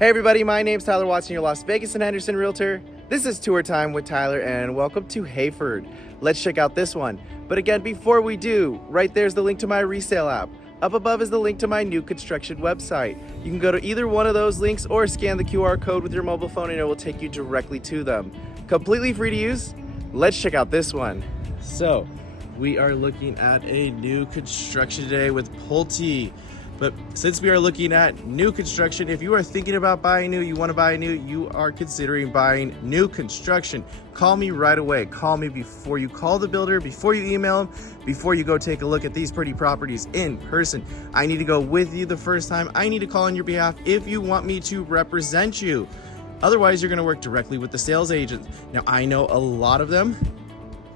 Hey everybody, my name's Tyler Watson, your Las Vegas and Henderson Realtor. This is Tour Time with Tyler and welcome to Hayford. Let's check out this one. But again, before we do, right there's the link to my resale app. Up above is the link to my new construction website. You can go to either one of those links or scan the QR code with your mobile phone and it will take you directly to them. Completely free to use. Let's check out this one. So, we are looking at a new construction today with Pulte. But since we are looking at new construction, if you are thinking about buying new, you want to buy new, you are considering buying new construction, call me right away. Call me before you call the builder, before you email them, before you go take a look at these pretty properties in person. I need to go with you the first time. I need to call on your behalf if you want me to represent you. Otherwise, you're going to work directly with the sales agent. Now, I know a lot of them.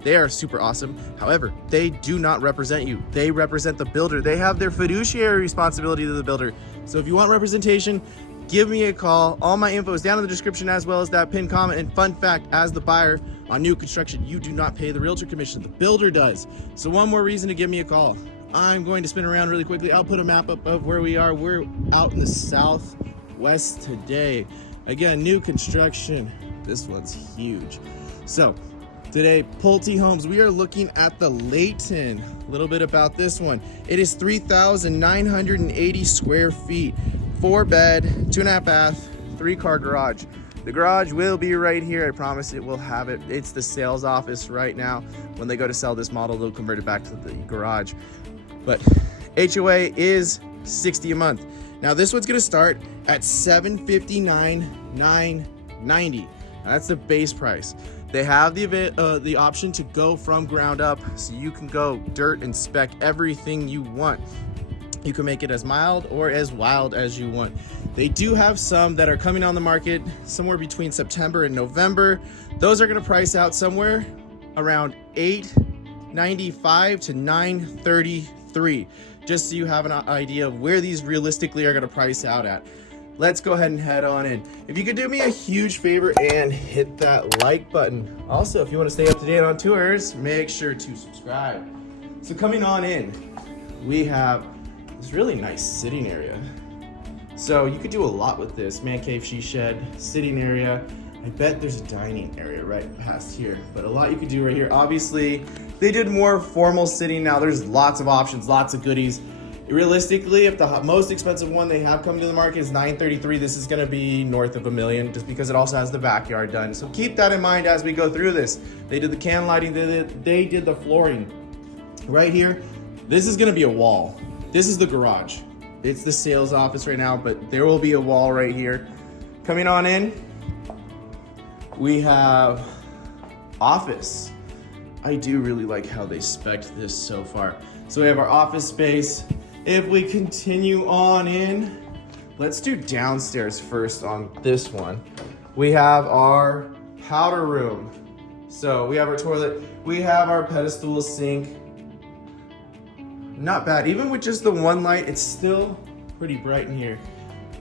They are super awesome. However, they do not represent you. They represent the builder. They have their fiduciary responsibility to the builder. So if you want representation, give me a call. All my info is down in the description as well as that pinned comment. And fun fact, as the buyer on new construction, you do not pay the realtor commission. The builder does. So one more reason to give me a call. I'm going to spin around really quickly. I'll put a map up of where we are. We're out in the southwest today. Again, new construction. This one's huge. So today, Pulte Homes, we are looking at the Layton. A little bit about this one. It is 3,980 square feet, 4-bed, 2.5 bath, 3-car garage. The garage will be right here. I promise it will have it. It's the sales office right now. When they go to sell this model, they'll convert it back to the garage. But HOA is $60 a month. Now this one's gonna start at $759,990. That's the base price. They have the option to go from ground up, so you can go dirt and spec everything you want. You can make it as mild or as wild as you want. They do have some that are coming on the market somewhere between September and November. Those are gonna price out somewhere around $895 to $933, just so you have an idea of where these realistically are gonna price out at. Let's go ahead and head on in. If you could do me a huge favor and hit that like button. Also, if you want to stay up to date on tours, make sure to subscribe. So coming on in, we have this really nice sitting area. So you could do a lot with this. Man cave, she shed, sitting area. I bet there's a dining area right past here, but a lot you could do right here. Obviously, they did more formal sitting. Now there's lots of options, lots of goodies. Realistically, if the most expensive one they have coming to the market is $933, this is gonna be north of $1 million, just because it also has the backyard done. So keep that in mind as we go through this. They did the can lighting, they did the flooring. Right here, this is gonna be a wall. This is the garage. It's the sales office right now, but there will be a wall right here. Coming on in, we have office. I do really like how they spec'd this so far. So we have our office space. If we continue on in, let's do downstairs first on this one. We have our powder room. So we have our toilet, we have our pedestal sink. Not bad, even with just the one light, it's still pretty bright in here.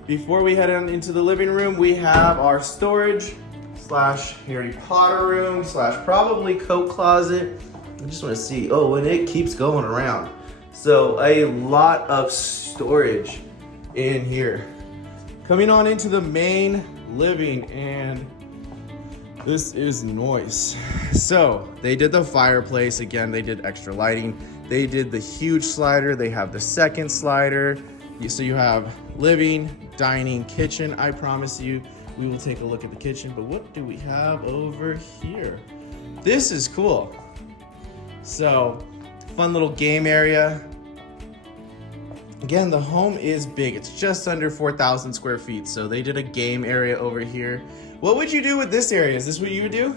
Before we head on into the living room, we have our storage slash Harry Potter room slash probably coat closet. I just want to see, oh, and it keeps going around. So a lot of storage in here. Coming on into the main living, and this is nice. So they did the fireplace. Again, they did extra lighting. They did the huge slider. They have the second slider. So you have living, dining, kitchen. I promise you, we will take a look at the kitchen, but what do we have over here? This is cool. So, fun little game area. Again, the home is big. It's just under 4,000 square feet. So they did a game area over here. What would you do with this area? Is this what you would do?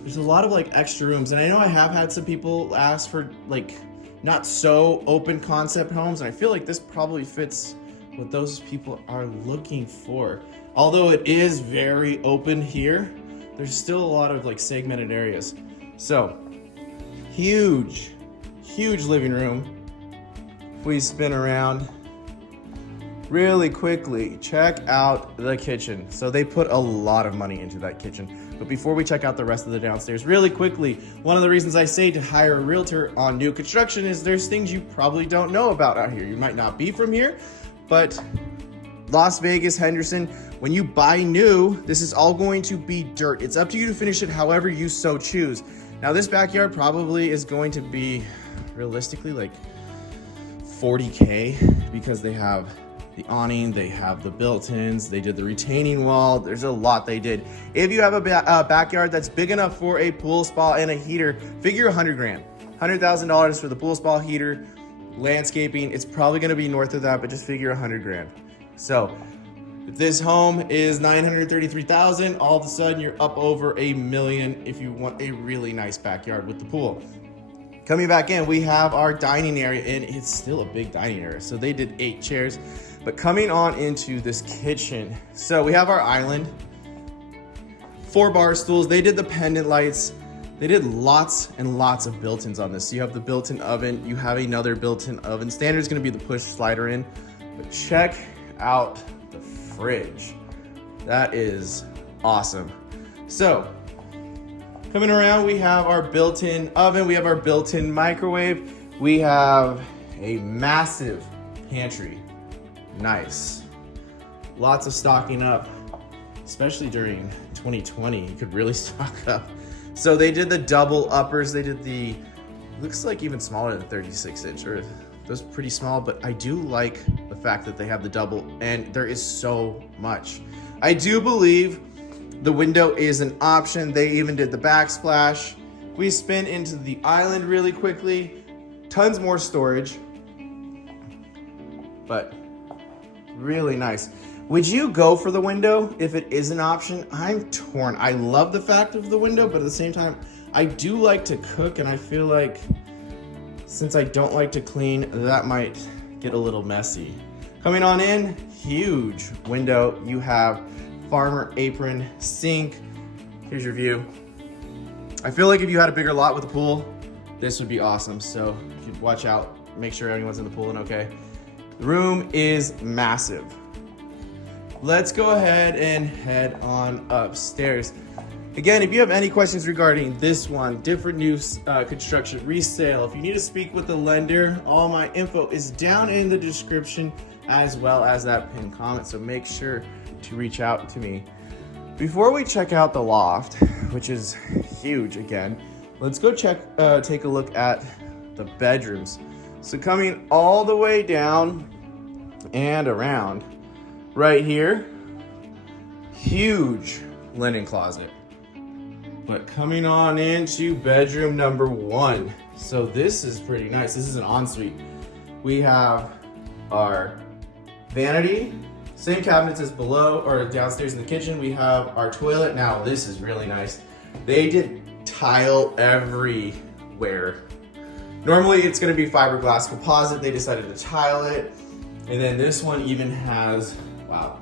There's a lot of like extra rooms. And I know I have had some people ask for like not so open concept homes. And I feel like this probably fits what those people are looking for. Although it is very open here, there's still a lot of like segmented areas. So, huge living room. If we spin around really quickly, check out the kitchen. So they put a lot of money into that kitchen. But before we check out the rest of the downstairs, really quickly, one of the reasons I say to hire a realtor on new construction is there's things you probably don't know about out here. You might not be from here, but Las Vegas, Henderson, when you buy new, this is all going to be dirt. It's up to you to finish it however you so choose. Now this backyard probably is going to be realistically like $40K because they have the awning, they have the built-ins, they did the retaining wall. There's a lot they did. If you have a backyard that's big enough for a pool spa and a heater, figure 100 grand. $100,000 for the pool spa, heater, landscaping. It's probably gonna be north of that, but just figure 100 grand. So if this home is 933,000, all of a sudden you're up over $1 million if you want a really nice backyard with the pool. Coming back in, we have our dining area, and it's still a big dining area. So they did 8 chairs, but coming on into this kitchen. So we have our island, 4 bar stools. They did the pendant lights. They did lots and lots of built-ins on this. So you have the built-in oven, you have another built-in oven. Standard is gonna be the push slider in, but check out the fridge. That is awesome. So, coming around, we have our built-in oven, we have our built-in microwave, we have a massive pantry. Nice. Lots of stocking up, especially during 2020, you could really stock up. So they did the double uppers, they did the, looks like even smaller than 36 inch, or those pretty small, but I do like the fact that they have the double, and there is so much. I do believe the window is an option. They even did the backsplash. We spin into the island really quickly. Tons more storage, but really nice. Would you go for the window if it is an option? I'm torn. I love the fact of the window, but at the same time, I do like to cook, and I feel like since I don't like to clean, that might get a little messy. Coming on in, huge window. You have farmer apron, sink. Here's your view. I feel like if you had a bigger lot with a pool, this would be awesome. So if you watch out, make sure everyone's in the pool and okay. The room is massive. Let's go ahead and head on upstairs. Again, if you have any questions regarding this one, different new construction, resale, if you need to speak with the lender, all my info is down in the description as well as that pinned comment. So make sure to reach out to me. Before we check out the loft, which is huge again, let's go take a look at the bedrooms. So coming all the way down and around, right here, huge linen closet. But coming on into bedroom number 1. So this is pretty nice. This is an ensuite. We have our vanity, same cabinets as below or downstairs in the kitchen. We have our toilet. Now this is really nice. They did tile everywhere. Normally it's gonna be fiberglass composite. They decided to tile it. And then this one even has, wow,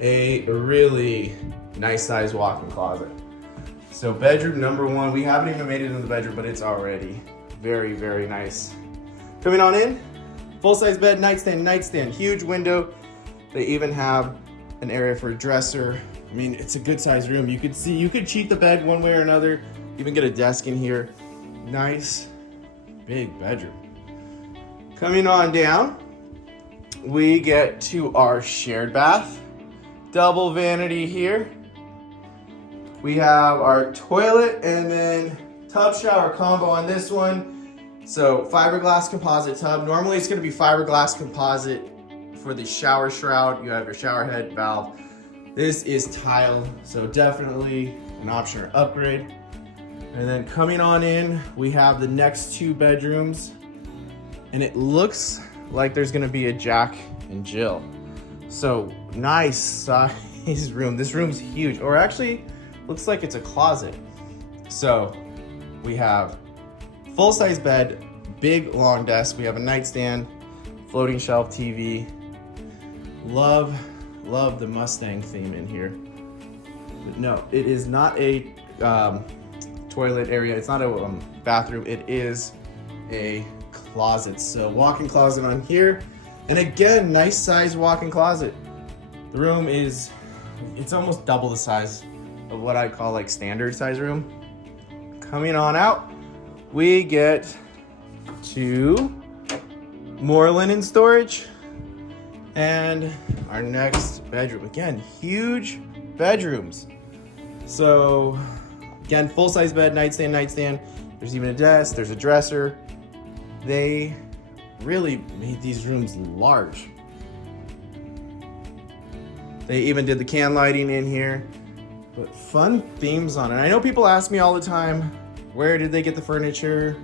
a really nice size walk-in closet. So bedroom number 1, we haven't even made it in the bedroom, but it's already very, very nice. Coming on in, full-size bed, nightstand, huge window. They even have an area for a dresser. I mean, it's a good sized room. You could see, you could cheat the bed one way or another, even get a desk in here. Nice, big bedroom. Coming on down, we get to our shared bath, double vanity here. We have our toilet and then tub shower combo on this one. So fiberglass composite tub. Normally it's gonna be fiberglass composite for the shower shroud. You have your shower head valve. This is tile, so definitely an option or upgrade. And then coming on in, we have the next 2 bedrooms, and it looks like there's gonna be a Jack and Jill. So nice size room. This room's huge, or actually looks like it's a closet. So we have full-size bed, big long desk. We have a nightstand, floating shelf TV. Love the Mustang theme in here. But no, it is not a toilet area. It's not a bathroom. It is a closet. So walk-in closet on here. And again, nice size walk-in closet. The room is, it's almost double the size of what I call like standard size room. Coming on out, we get to more linen storage And our next bedroom, again, huge bedrooms. So again, full-size bed, nightstand. There's even a desk, there's a dresser. They really made these rooms large. They even did the can lighting in here, but fun themes on it. I know people ask me all the time, where did they get the furniture?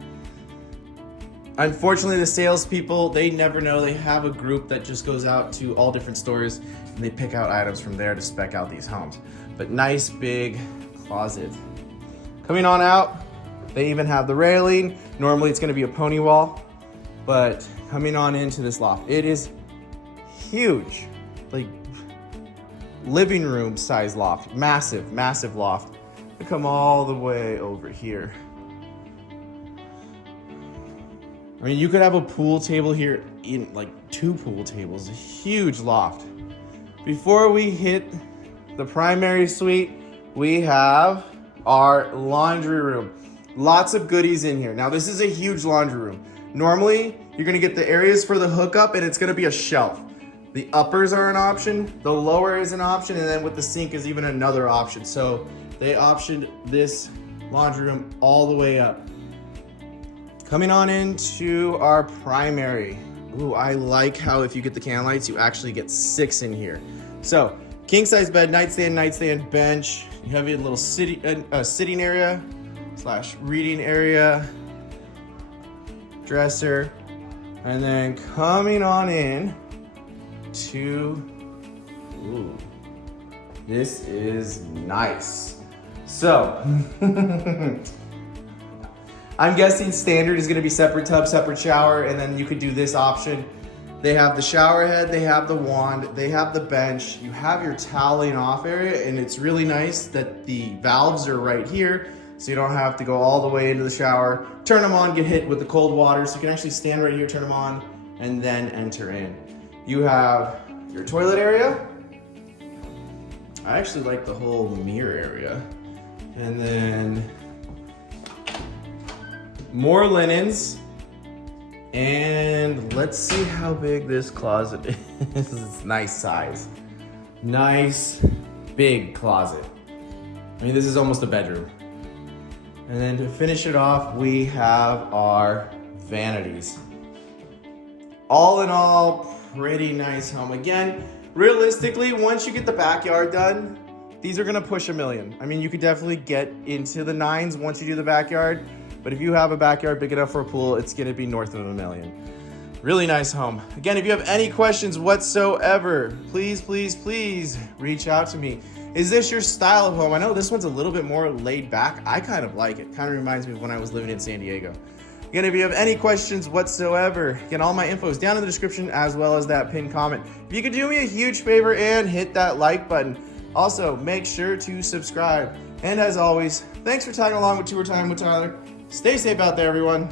Unfortunately, the salespeople, they never know. They have a group that just goes out to all different stores and they pick out items from there to spec out these homes. But nice big closet. Coming on out, they even have the railing. Normally it's gonna be a pony wall, but coming on into this loft, it is huge. Like living room size loft, massive loft. They come all the way over here. I mean, you could have a pool table here, in like 2 pool tables, a huge loft. Before we hit the primary suite, we have our laundry room. Lots of goodies in here. Now, this is a huge laundry room. Normally, you're gonna get the areas for the hookup and it's gonna be a shelf. The uppers are an option, the lower is an option, and then with the sink is even another option. So they optioned this laundry room all the way up. Coming on into our primary. Ooh, I like how if you get the can lights, you actually get 6 in here. So, king size bed, nightstand, bench. You have a little sitting area / reading area, dresser, and then coming on in to, ooh, this is nice. So, I'm guessing standard is gonna be separate tub, separate shower, and then you could do this option. They have the shower head, they have the wand, they have the bench, you have your toweling off area, and it's really nice that the valves are right here, so you don't have to go all the way into the shower, turn them on, get hit with the cold water, so you can actually stand right here, turn them on, and then enter in. You have your toilet area. I actually like the whole mirror area. And then more linens, and let's see how big this closet is. It's nice size. Nice big closet. I mean, this is almost a bedroom. And then to finish it off, we have our vanities. All in all, pretty nice home. Again, realistically, once you get the backyard done, these are gonna push $1 million. I mean, you could definitely get into the 9s once you do the backyard. But if you have a backyard big enough for a pool, it's gonna be north of $1 million. Really nice home. Again, if you have any questions whatsoever, please reach out to me. Is this your style of home? I know this one's a little bit more laid back. I kind of like it. Kind of reminds me of when I was living in San Diego. Again, if you have any questions whatsoever, again, all my info is down in the description as well as that pinned comment. If you could do me a huge favor and hit that like button. Also, make sure to subscribe. And as always, thanks for tagging along with Tour Time with Tyler. Stay safe out there, everyone.